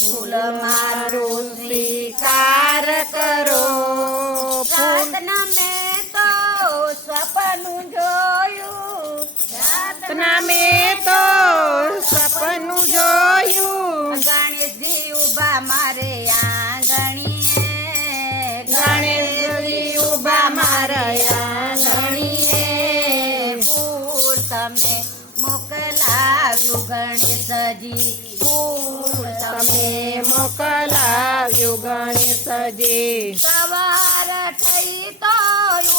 ફૂલ મારો સ્વીકાર કરો. રાતના મેં તો સપનું જોયું, રાતના મેં તો સપનું જોયું. ગણેશજી ઉભા મારે આંગણીએ, ગણેશજી ઉભા મારા આંગણીએ. ફૂલ તમે મોકલાવ્યું ગણેશજી, ફૂલ તમે મોકલાવ્યું ગણેશજી. સવાર થઈ તો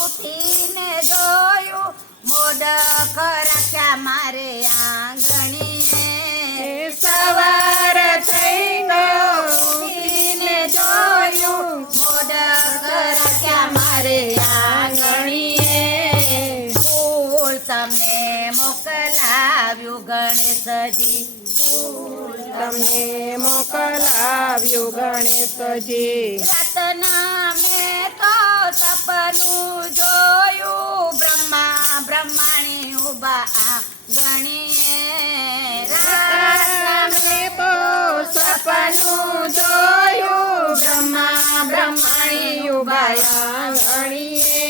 ઉઠીને જોયું, મોદક રાખ્યા મારે આંગણીએ. સવાર થઈ ઉઠીને જોયું, મોદક રાખ્યા મારે આંગણીએ. ફૂલ તમને મોકલાવ્યું ગણેશજી, તમને મોકલાવ્યું ગણેશજી. રાતના મેં તો સપનું જોયું, બ્રહ્માણી ઉભા આંગણીએ. રાતના મેં તો સપનું જોયું, બ્રહ્માણી ઉભા આંગણીએ.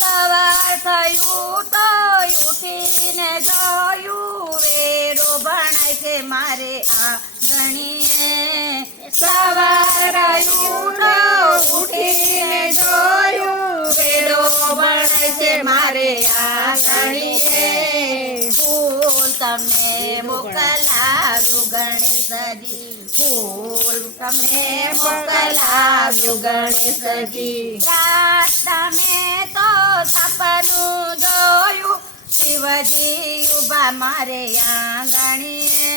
સવાર થયું તો ઉઠીને જોયું, વેરો ભણાય છે મારે આંગણીએ. સવાર તો ઉઠીને જોયું, વેરો ભણાય છે મારે આંગણીએ. ફૂલ તમને મોકલાવ્યું ગણેશજી, ફૂલ તમને મોકલાવ્યું ગણેશજી. રાતના મેં તો સપનું જોયું, શિવજી ઉભા મારે આંગણીએ.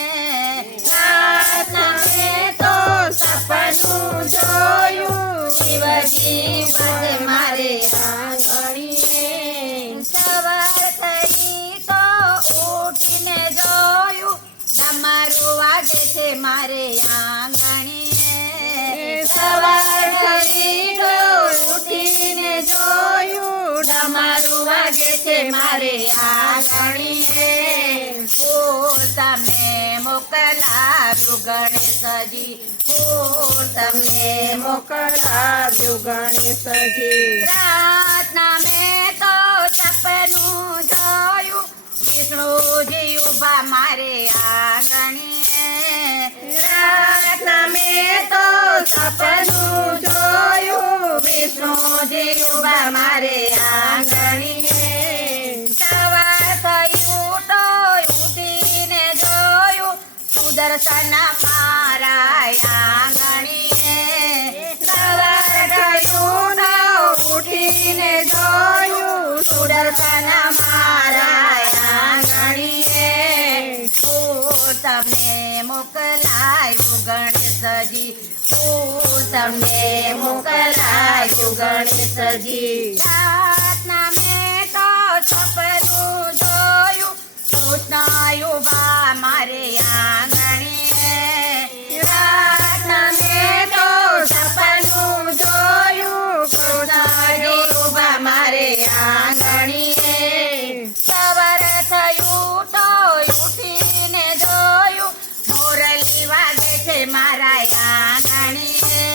રાતના મેં તો સપનું જોયું, શિવજી ઉભા મારે આંગણીએ. સવાર થઈ તો ઉઠીને જોયું, તમારું વાગે છે મારે આંગણીએ. સવાર થઈ તો ઉઠીને જોયું, તમારું વાગે છે મારે આંગણીએ. ફૂલ તમે મોકલાવ્યું ગણેશજી, ફૂલ તમને મોકલાવ્યું ગણેશજી. રાતના મેં તો સપનું જોયું, વિષ્ણુજી ઉભા મારે આંગણીએ. રાતના મેં તો સપનું જોયું, વિષ્ણુજી ઉભા મારે આંગણીએ. સવાર થયું તો ઉઠીને જોયું, સુદર્શન મારા આંગણીએ. સવાર થયું તો ઉઠીને જોયું, સુદર્શન મારા આંગણીએ. ફૂલ તમે મોકલાયું ગણેશજી, ફૂલ તમને મોકલાવ્યું ગણેશજી. રાતના મેં તો સપનું જોયું, કૃષ્ણ ઉભા મારે આંગણીએ. રાતના મેં તો સપનું જોયું, કૃષ્ણ ઉભા મારે આંગણીએ. સવાર થયું તો ઉઠીને જોયું, મોરલી વાગે છે મારા આંગણીએ.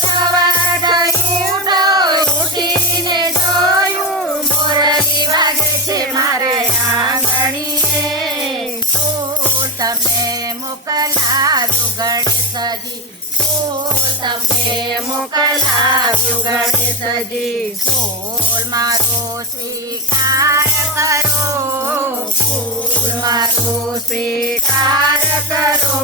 સવાર થયું તો ઉઠીને જોયું, મોરલી વાગે છે મારે આંગણીએ. ફૂલ તમે મોકલાવ્યું ગણેશજી, ફૂલ તમને મોકલાવ્યું ગણેશજી. ફૂલ મારો સ્વીકાર કરો, ફૂલ મારો સ્વીકાર કરો.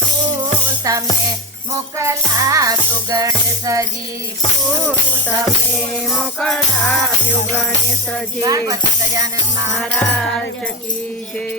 ફૂલ તમે મોકલાવ્યું ગણેશજી, ફૂલ તમે મોકલાવ્યું ગણેશજી. ગણપતિ ગજાનન મહારાજ મહારાજ કી જય.